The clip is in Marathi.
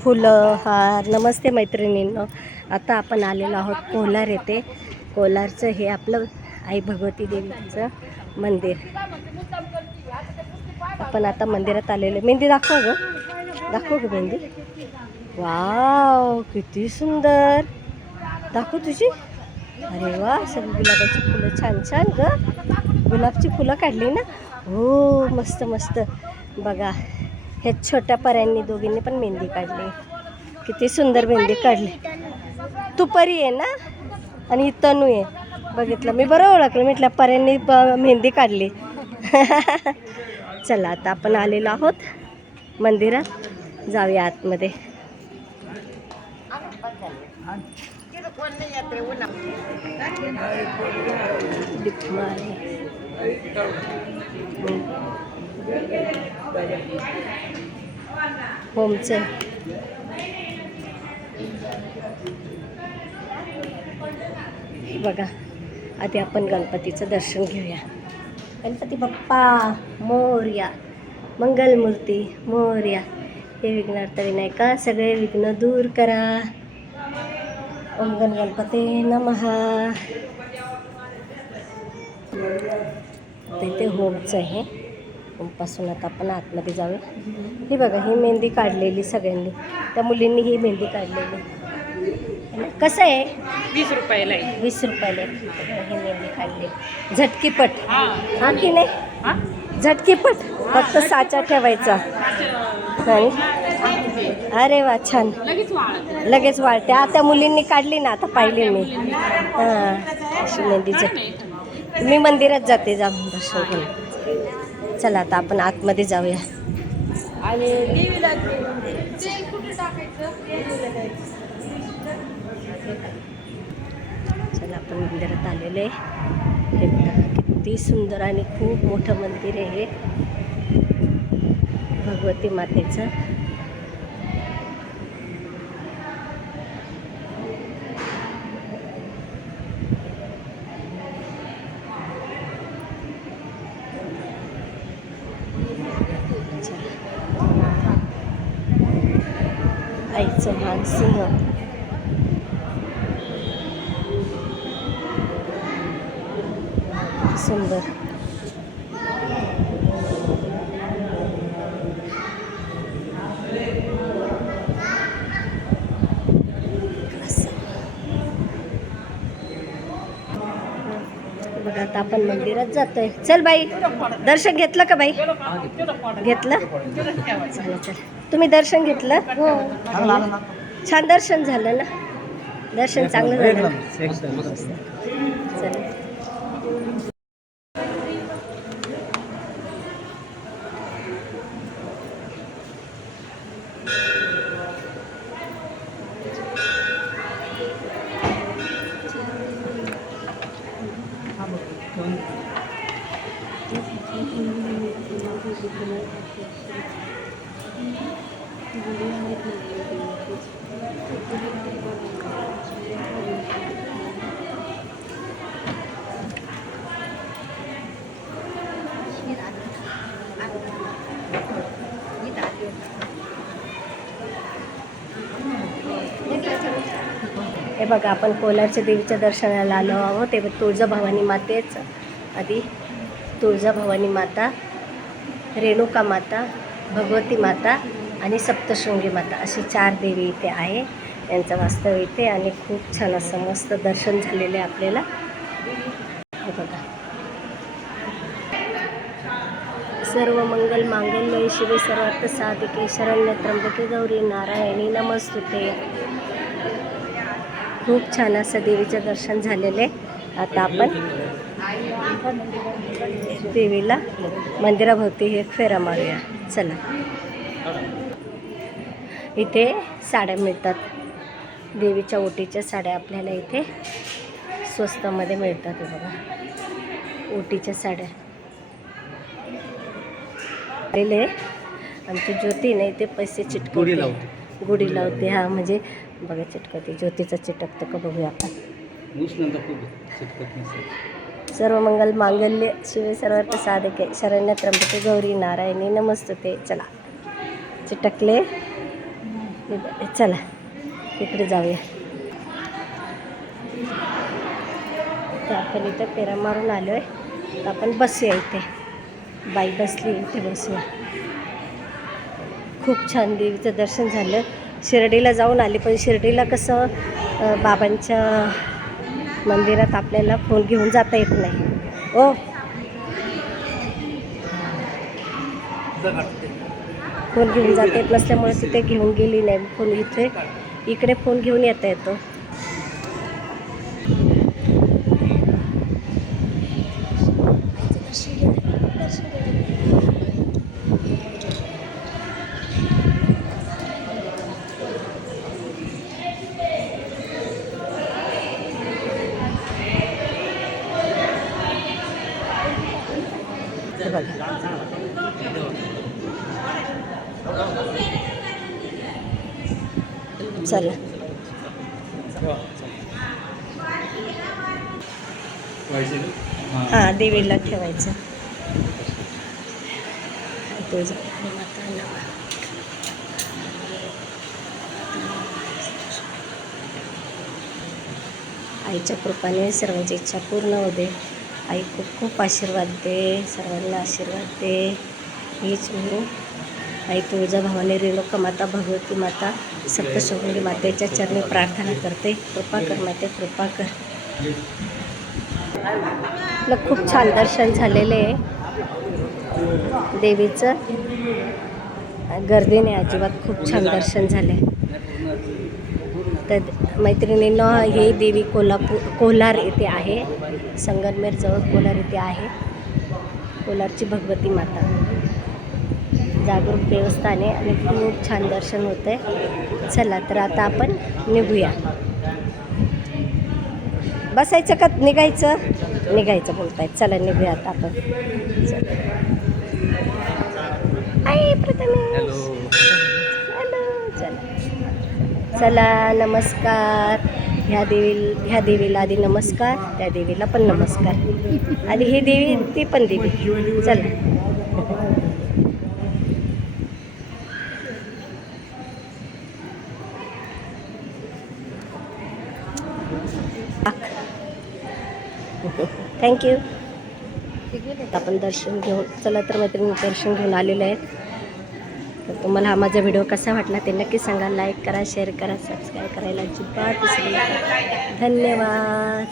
फुलं हार. नमस्ते मैत्रिणींनो, आता आपण आलेलो आहोत कोलार येथे. कोलारचं हे आपलं आई भगवती देवीचं मंदिर. आपण आता मंदिरात आलेलो. मेहंदी दाखव ग, दाखव ग मेहंदी. वाव, किती सुंदर. दाखव तुझी. अरे वा, सगळी गुलाबाची फुलं छान छान ग. गुलाबची फुलं काढली ना. हो, मस्त मस्त. बघा, हे छोट्या पर्यांनी दोघींनी पण मेहंदी काढली. किती सुंदर मेहंदी काढली. तू परी आहे ना, आणि ही तनू आहे. बघितलं, मी बरं ओळखलं. म्हटलं पर्यांनी मेहंदी काढली. चला, आता आपण आलेलो आहोत मंदिरात. जाऊया आतमध्ये. होमचं बघा. आधी आपण गणपतीचं दर्शन घेऊया. गणपती बाप्पा मोरया, मंगलमूर्ती मोरया. हे विघ्नार्थ विनायका, सगळे विघ्न दूर करा. ओम गण गणपते नमः. इथे होमचं आहे. होमपासून आता आपण आतमध्ये जाऊया. ही बघा, ही मेहंदी काढलेली सगळ्यांनी. त्या मुलींनी ही मेहंदी काढलेली. कसं आहे? 20 रुपयाला आहे. 20 रुपयाला ही मेहंदी काढली. झटकीपट हा की नाही? झटकीपट. फक्त साचा ठेवायचा. अरे वा, छान. लगेच वाळते. त्या मुलींनी काढली ना, आता पाहिली मी. हां, अशी मेहंदी झटकी. मी मंदिरात जाते, जाऊन दर्शन घेऊन. चला, आता आपण आतमध्ये जाऊया. आणि देवीला चला, आपण मंदिरात आलेले. हे बघा, किती सुंदर आणि खूप मोठं मंदिर आहे हे भगवती मातेचं. आईचं मानसिंह. सुंदर. बघा, आता आपण मंदिरात जातोय. चल बाई, दर्शन घेतलं का बाई? घेतलं. चला चल. तुम्ही दर्शन घेतलं? हो. छान दर्शन झालं ना? दर्शन चांगलं झालं. चला. हे बघा, आपण कोलारच्या देवीच्या दर्शनाला आलो आहोत. ते तुळजाभवानी मातेच आधी. तुळजाभवानी माता, रेणुका माता, भगवती माता आणि सप्तशृंगी माता अशी 4 देवी इथे आहे. यांचं वास्तव इथे. आणि खूप छान असं मस्त दर्शन झालेलं आहे आपल्याला. हे बघा. सर्व मंगल मांगल्ये शिवे सर्वार्थ साधिके शरण्ये त्र्यंबके गौरी नारायणी नमस्तुते. खूप छान असं देवीचं दर्शन झालेलं आहे. आता आपण देवीला मंदिराभोवती हे फेरा मारूया. चला. इथे साड्या मिळतात. देवीच्या ओटीच्या साड्या आपल्याला इथे स्वस्तामध्ये मिळतात. हे बघा, ओटीच्या साड्या आलेले. आमची ज्योती नाही ते पैसे चिटकवते, गुढी लावते. हा, म्हणजे बघा चिटकवते. ज्योतीचं चिटकतं का बघूया आपण. सर्व मंगल मांगल्य शिवे सर्वार्थ साधके शरण्य त्र्यंबके गौरी नारायणी नमस्तुते. चला चिटकले, चला इकडे जाऊया. तर आपण इथं फेरा मारून आलो आहे. तर आपण बसूया इथे. बाई बसली इथे, बसूया. खूप छान देवीचं दर्शन झालं. शिर्डीला जाऊन आले, पण शिर्डीला कसं बाबांच्या मंदिरात आपल्याला फोन घेऊन जाता येत नाही. ओ फोन घेऊन जाता येत नसल्यामुळे तिथे घेऊन गेली नाही फोन. इकडे फोन घेऊन येता येतो. चला हां देवीला ठेवायचं. आईच्या कृपाने सर्वांची इच्छा पूर्ण होऊ दे. आई खूप खूप आशीर्वाद दे, सर्वांना आशीर्वाद दे. हीच मी आई तुळजाभवानी रेणुका माता भगवती माता सप्तशृंगी मातेच्या चरणी प्रार्थना करते. कृपा कर माते, कृपा कर. आपलं खूप छान दर्शन झालेलं आहे देवीचं. गर्दीने अजिबात खूप छान दर्शन झाले. तर मैत्रिणींनो, हे देवी कोलार येथे आहे. संगमनेरजवळ कोलार येथे आहे. कोलारची भगवती माता जागरूक देवस्थान आहे आणि खूप छान दर्शन होतं आहे. चला तर आता आपण निघूया. बसायचं का निघायचं? निघायचं बोलतायत. चला निघूया आता आपण. आई प्रथमेश, हॅलो. चला नमस्कार. ह्या देवीला आधी नमस्कार, त्या देवीला पण नमस्कार. आणि ही देवी, ती पण देवी. चला थँक्यू. आपण दर्शन घेऊन, चला तर मैत्रिणी दर्शन घेऊन आलेले आहेत. तर तुम्हाला हा माझा व्हिडिओ कसा वाटला ते नक्की सांगा. लाईक करा, शेअर करा, सबस्क्राईब करायला अजिबात विसरू नका. धन्यवाद.